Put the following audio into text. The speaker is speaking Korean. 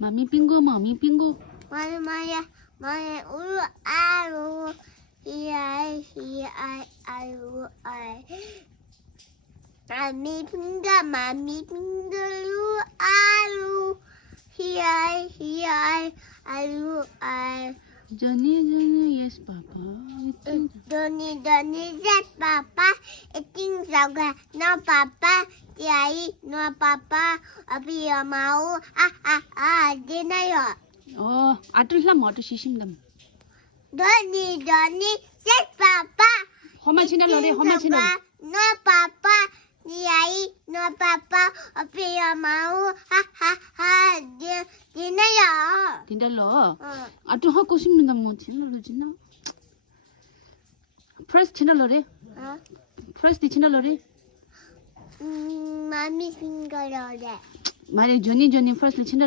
Mami pingu, mami pingu. Maya, aru, I. Mami pinga, aru, I. Johnny, yes, Papa. Donny, yes, Papa. Eating soga, no, Papa. No, Papa. Abi, mau. Dinner. 아들람 어디 시심담. Donny, yes, Papa. 허만 지날 노래, 허만 지날. No, Papa. No, Papa. Abi, mau. Dinner. 딘달러. 아들 하고 싶는다 뭐 지날로 지나. 프레스 지날로래. 프레스 디 지날로래. Mami finger. 말해 Johnny 프레스 지날